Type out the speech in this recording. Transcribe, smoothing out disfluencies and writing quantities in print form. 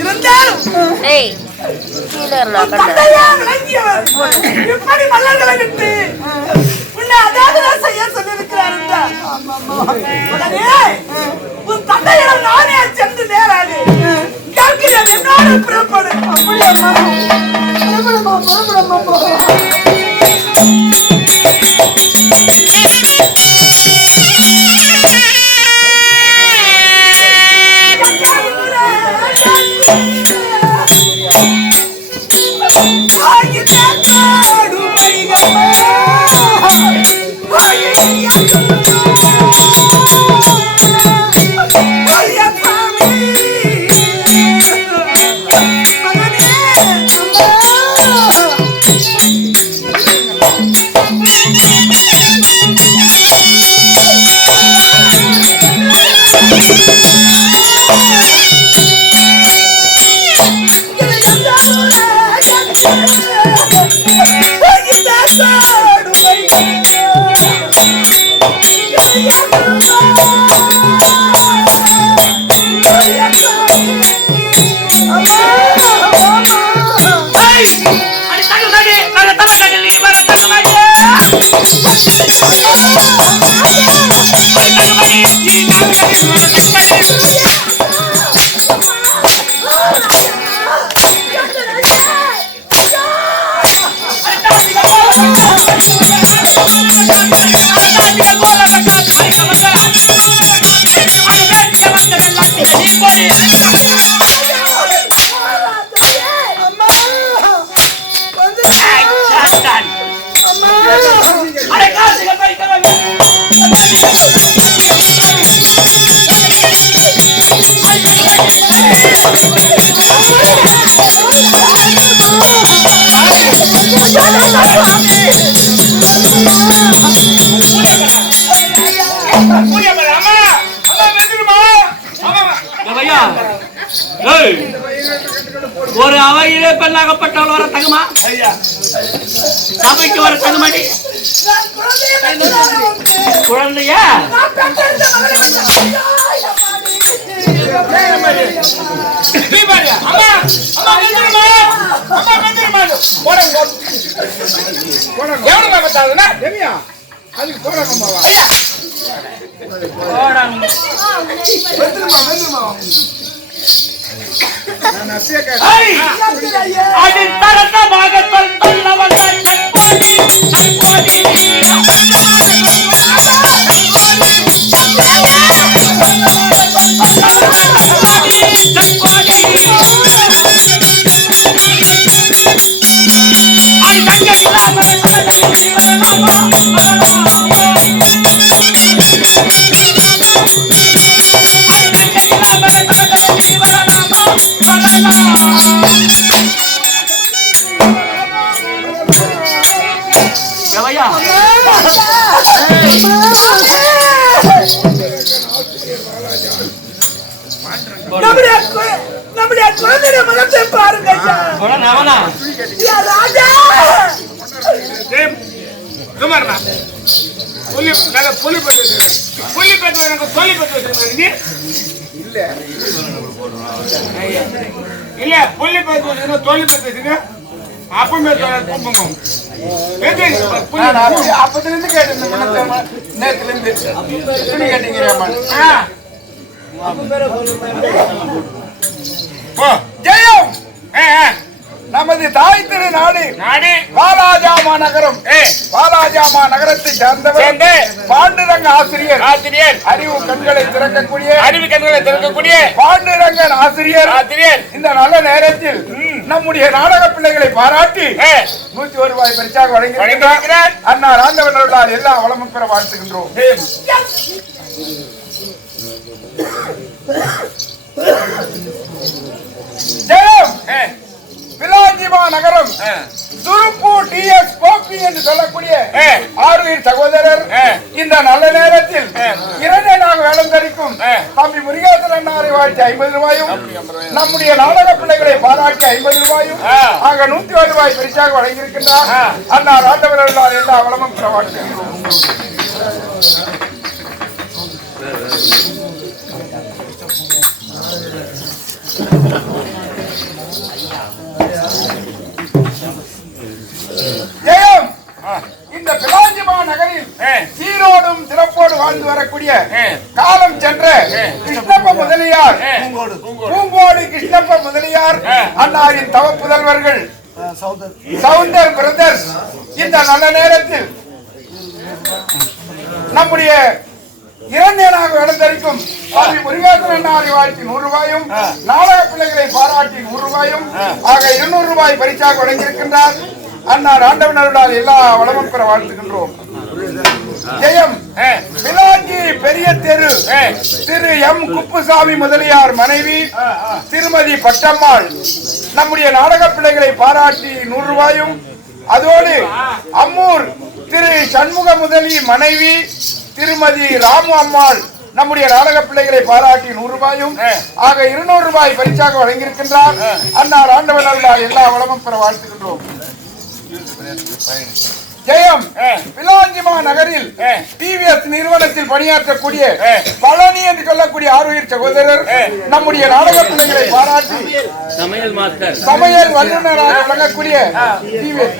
இருந்தாலும் இப்படி மலர்களை விட்டு உன்னை அதாவது செய்ய சொல்லியிருக்கிறார். உன் தந்தையிடம் நானே சென்று நேராது கேட்கிறேன். என்னோட புறப்படு. ஒரு அவையிலே பெண்ணாகப்பட்டவள் வர தகுமா? சபைக்கு வர தகுமாடி? குழந்தையா? நம்முடைய குழந்தைய முகத்தை பாருங்க ராஜா. அப்பத்திலிருந்து கேட்டு ஜெயம். நமது தாய் திரு நாடு வாலாஜாமா நகரம். வாலாஜாமா நகரத்தை சேர்ந்தவர் பாண்டுரங்க ஆசிரியர். அறிவு கண்களை திறக்கக்கூடிய பாண்டுரங்கன் ஆசிரியர். இந்த நல்ல நேரத்தில் நம்முடைய நாடக பிள்ளைகளை பாராட்டி 101 ரூபாய் பரிசாக வழங்கியிருக்கிறார். அண்ணா ராந்தவர்களால் எல்லா வளமும் பெற வாழ்த்துகின்றோம். ஜெயம். விலாஜிமா நகரம் துருப்பு டிஎஸ் கோபி என்று சொல்லக்கூடிய ஆறுயிர் சகோதரர் இந்த நல்ல நேரத்தில் இரண்டாக வேடம் தரிக்கும் தம்பி முருகேசன் அண்ணாரை வாழ்த்தி 50 ரூபாயும் நம்முடைய நாடக பிள்ளைகளை பாராட்டி 50 ரூபாயும் ஆக 101 ரூபாய் பரிசாக வழங்கியிருக்கின்றார். அண்ணா ராண்டவர்களால் எல்லா வளமும் வாழ்த்துகின்றோம். வாழ்ந்து வரக்கூடிய காலம் சென்ற கிருஷ்ணப்ப முதலியார் பூங்கோடு கிருஷ்ணப்ப முதலியார் அன்னாரின் தவ புதல்வர்கள் சவுந்தர் பிரதர்ஸ் இந்த நல்ல நேரத்தில் நம்முடைய இரண்டேனாக இடந்தரிக்கும் சுவாமி முருகேசன் அண்ணாரை வாழ்த்தி 100 ரூபாயும் நாடக பிள்ளைகளை பாராட்டி 100 ரூபாயும் ஆக 200 ரூபாய் பரிசாக வழங்கியிருக்கின்றார். அன்னார் ஆண்டவனருடால் எல்லா வளமும் பெற வாழ்த்துகின்றோம். ஜெயம் விலாங்கி பெரிய தெரு திரு எம் குப்புசாமி முதலியார் மனைவி திருமதி பட்டம்மாள் நம்முடைய நாடக பிள்ளைகளை பாராட்டி 100 ரூபாயும் அதோடு அம்மூர் திரு சண்முக முதலி மனைவி திருமதி ராமு அம்மாள் நம்முடைய நாடக பிள்ளைகளை பாராட்டி 100 ரூபாயும் ஆக 200 ரூபாய் பரிசாக வழங்கியிருக்கின்றார். அன்னார் ஆண்டவனருடால் எல்லா வளமும் பெற வாழ்த்துகின்றோம். ஜெயம் விலாஞ்சிமா நகரில் டிவிஎஸ் நிறுவனத்தில் பணியாற்றக்கூடிய பழனி என்று சொல்லக்கூடிய ஆறுயிர் சகோதரர் நம்முடைய நாடக பிள்ளைகளை பாராட்டி சமையல் மாஸ்டர் சமையல் வல்லுநராக வழங்கக்கூடிய டிவிஎஸ்